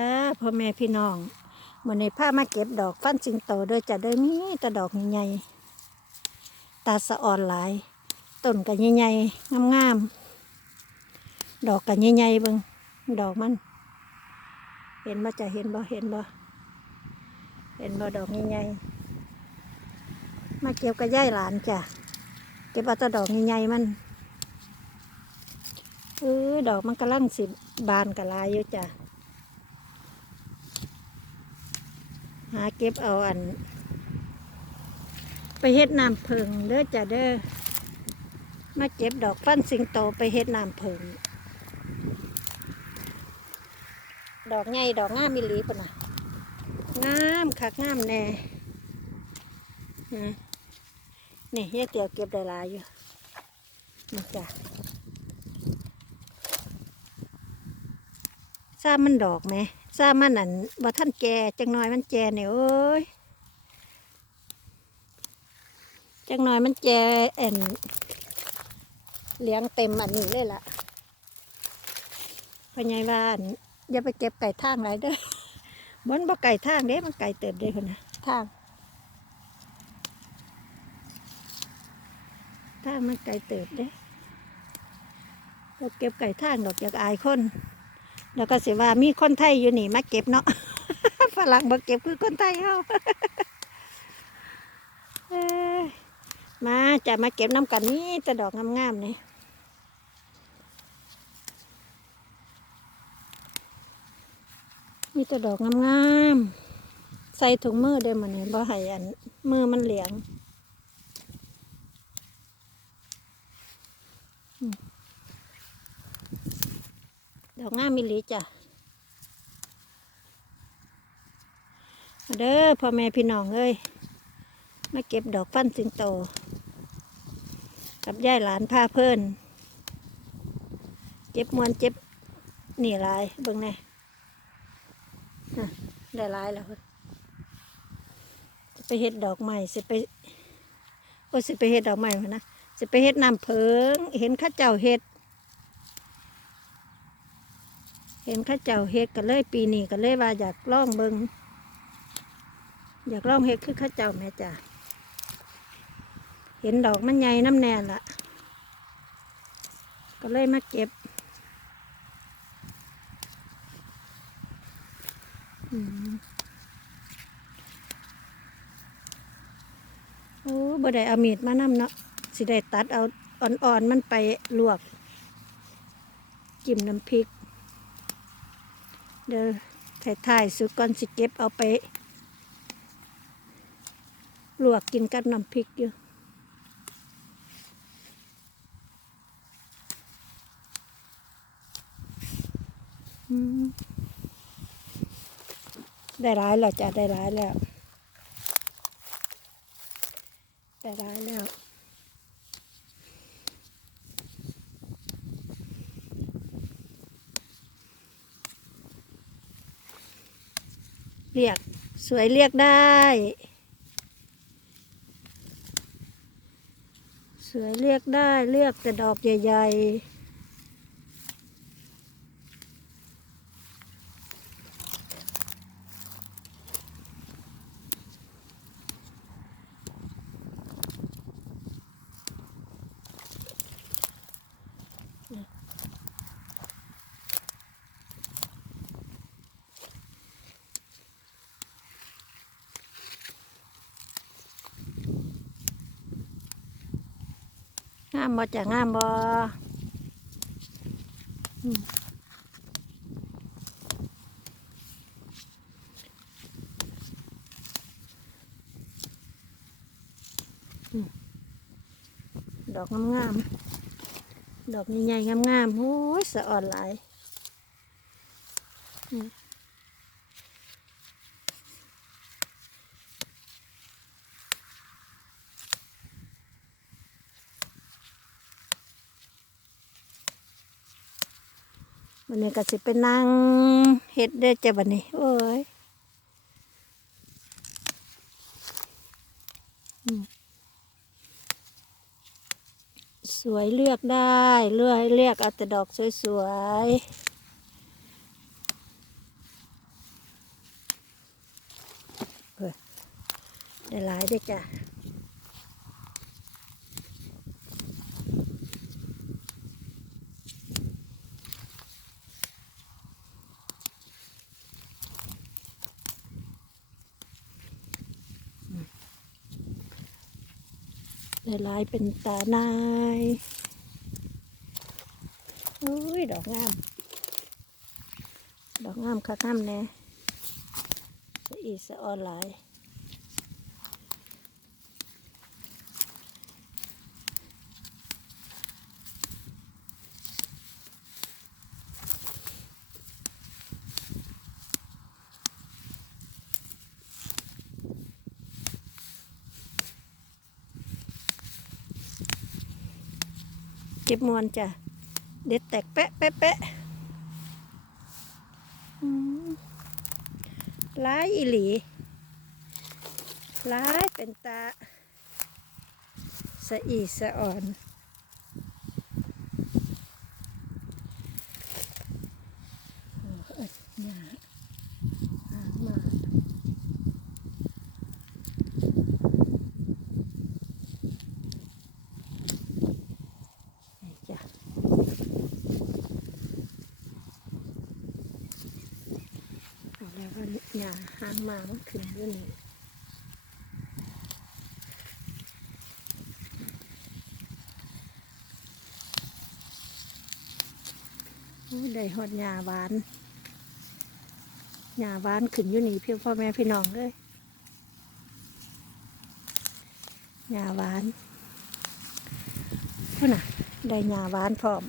จ้าพ่อแม่พี่น้องเหมือนในผ้ามาเก็บดอกฟันสิงโตเด้อจะเด้อมีแต่ดอกใหญ่ๆตาสะอ่อนหลายต้นกันใหญ่ๆงามๆดอกกันใหญ่ๆเบิ่งดอกมัน เห็นบ่จะเห็นบ่เห็นบ่เห็นบ่ดอกใหญ่ๆมาเก็บกับย่ายหลานจ้ะเก็บเอาแต่ดอกใหญ่ๆมันเออดอกมันกำลังสิบานกะลายอยู่จ้ะ หาเก็บเอาอัน ไปเฮ็ดน้ำผึ้งเด้อจ้ะเด้อมาเก็บดอกฟันสิงโตไปเฮ็ดน้ำผึ้งดอกใหญ่ดอกงามมิลีปะนะงามคักงามแน่นะนี่ยายเตียวเก็บได้หลายอยู่นี่จ้ะทราบมันดอกไหม ทราบมันอันว่าท่านแก่จังน้อยมันแก่เนี่ยเอ้ยจังน้อยมันแก่เอ็นเลี้ยงเต็มอันนี้เลยล่ะพญายว่าอั่นอย่าไปเก็บไก่ทางไรเด้อมันบ่ไก่ทางเด้มันไก่เติบเด้คนนะทางทางมันไก่เติบเด้เราเก็บไก่ทางดอกอยากอายคน แล้วก็สิว่ามีคนไทยอยู่นี่มาเก็บเนาะฝรั่งบ่เก็บคือคนไทยเฮามาจะมาเก็บน้ำกันนี่แต่ดอกงามๆนี่มีแต่ดอกงามๆใส่ถุงมือเด้มันนี่บ่ให้อันมือมันเหลียง อืม อกงามมิลีจ้ะเด้อพ่อแม่พี่น้องเอ้ยมาเก็บดอกฟันสิงโต กับยายหลานพาเพิ่นเจ็บมวนเจ็บนี่ลายเบิ่งแน่น่ะได้ลายแล้วจะไปเฮ็ดดอกใหม่สิไปโอ้สิไปเฮ็ดดอกใหม่นะสิไปเฮ็ดน้ำเพิง เห็นข้าเจ้าเฮ็ด เห็นข้าเจ้าเฮ็ดกันเลยปีนี้ก็เลยว่าอยากล่องเบิงอยากล่องเฮ็ดคือข้าเจ้าแม่จ้ะเห็นดอกมันใหญ่น้ำแน่ละก็เลยมาเก็บอืมโอ้บ่ได้เอามีดมานำเนาะสิได้ตัดเอาอ่อนๆมันไปลวกจิ้มน้ำพริก เดี๋ยวถ่ายๆสุดก่อนสิเก็บเอาไป ลวกกินกับน้ำพริกอยู่ได้ร้ายแล้วจ้ะได้ร้ายแล้ว ได้ร้ายแล้ว เรียกสวยเรียกได้ สวยเรียกได้เลือกแต่ดอกใหญ่ ๆ งามบ่จะงามบ่อืมอืมดอกงามๆ ดอกใหญ่ๆงามๆโอ้ยสะอ่อนหลาย วันนี้ก็สิไปนั่งเฮ็ดได้จ้ะบัดนี้โอ้ยสวยเลือกได้เลือกเลือกอัแต่ดอกสวยๆได้หลายได้วจ้ะ ได้ลายเป็นตานายอุ้ยดอกงาม ดอกงามค่ะงามแน่สะอีสะออนหลาย ก็บมวนจ้ะ เด็ดแตกแปะแปะแปะร้ายอีหลีร้ายเป็นตา สะอีสะอ่อนโอ้ยหญ้าหางมานี่จ้ะ เอาแล้วก็หญ้าหางมามันขึ้นด้วยนี่โอ้ยได้หอดหญ้าหวานหญ้าหวานขึ้นอยู่นี่เพียงพ่อแม่พี่น้องเลยหญ้าหวานพุ่นน่ะ ได้หญ้าหวานพร้อม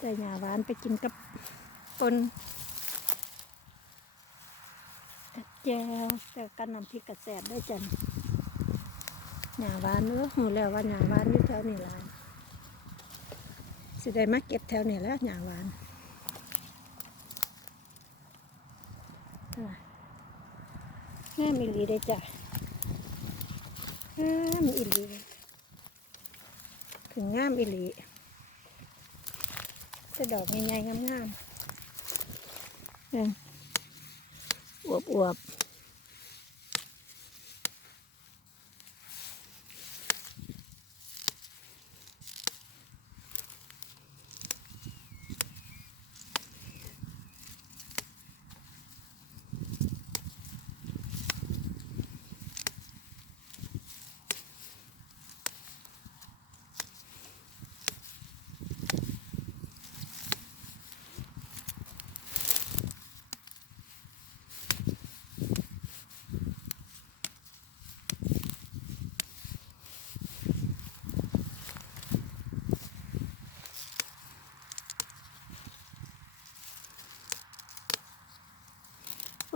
ได้หญ้าหวานไปกินกับ ปนแจวแต่กันน้ำพริกกระแสบได้จันหญ้าหวานเนอะหูแล้วว่าหญ้าหวานอยู่แถวนี้หลายสิได้มาเก็บแถวนี้แล้วหญ้าหวานอะงามอีลีได้จ้ะงามอีลีถึงงามอีหลีจะดอกใหญ่ๆงามๆ อวบอวบ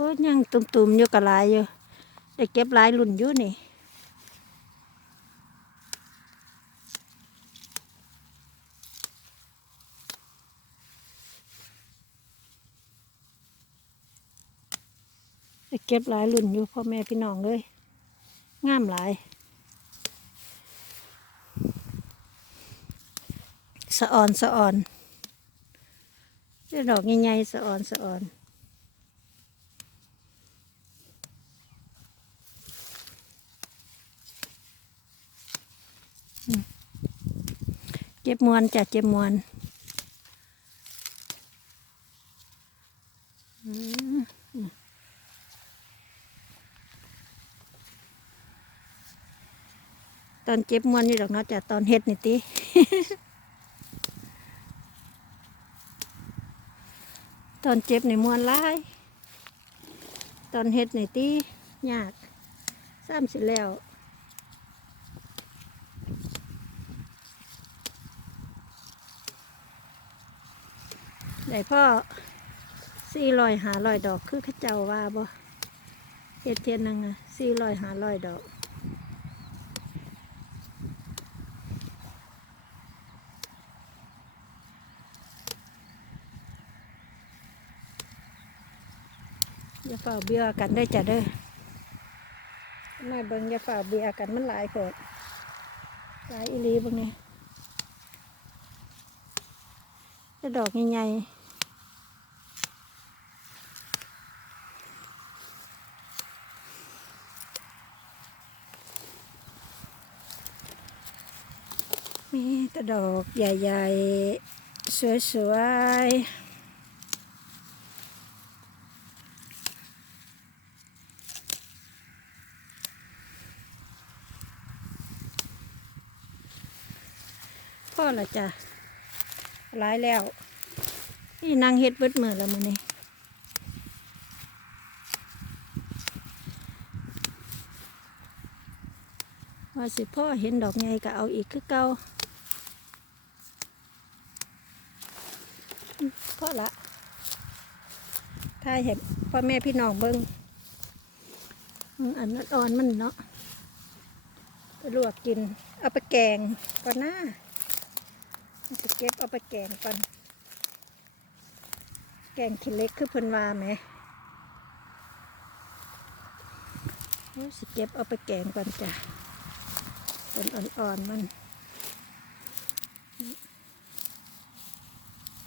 อ้ยยังตุ่มๆอยู่กับลายอยู่ได้เก็บลายรุ่นอยู่นี่ได้เก็บหลายรุ่นอยู่พ่อแม่พี่น้องเลยงามหลายสะออนสะออนได้ดอกใหญ่ๆสะออนสะออน เจ็บมวนจ้ะเจ็บมวนตอนเจ็บมวนนี่ดอกเนาะจ้ะตอนเฮ็ดนี่ติตอนเจ็บในมวนหลาย ตอนเฮ็ดในติยากซ้ำสิแล้ว ได้พ่อสี่รอยหาลอยดอกคือข้าเจ้าว่าบ่เฮ็ดเทียนนังอะสี่รอยหาลอยดอกอย่าฝ่าเบียกันได้จ้ะเด้อไม่เบิ่งอย่าฝ่าเบียกันมันหลายโพดหลายอีหลีบิ่งนี่จะดอกใหญ่ๆ นี่ตะดอกใหญ่ ๆ สวยๆพ่อละจ้ะร้ายแล้ว นี่นางเฮ็ดเบิดมือแล้วมือนี้ว่าสิพ่อเห็นดอกใหญ่ก็เอาอีกคือเก่าอืมพ่อ ละถ้าเห็นพ่อแม่พี่น้องเบิ่งอืมอันนั้นอ่อนมันเนาะไปลวกกิน เอาไปแกงก่อนหน้าจะเก็บเอาไปแกงก่อน แกงขี้เล็กคือเพิ่นว่าไหมสิเก็บเอาไปแกงก่อนจ้ะต้นอ่อนๆมัน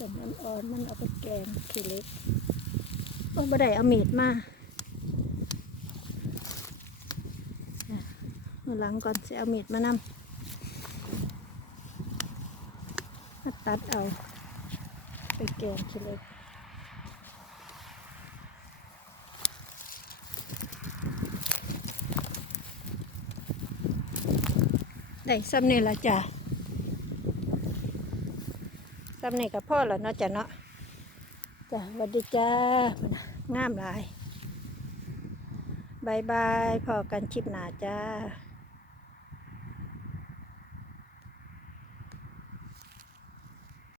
ต้นอ่อนๆมันเอาไปแกงขี้เล็กโอ้ยบ่ได้เอามีดมาอะหลังก่อนสิเอามีดมานำมาตัดเอา ไปแกงขี้เล็กได้ซ้ำนี่ละจ้ะ ซ้ำนี่กับพ่อแล้วเนาะจ้ะเนาะจ้ะสวัสดีจ้างามหลายบายบายพอกันชิปหนาจ้า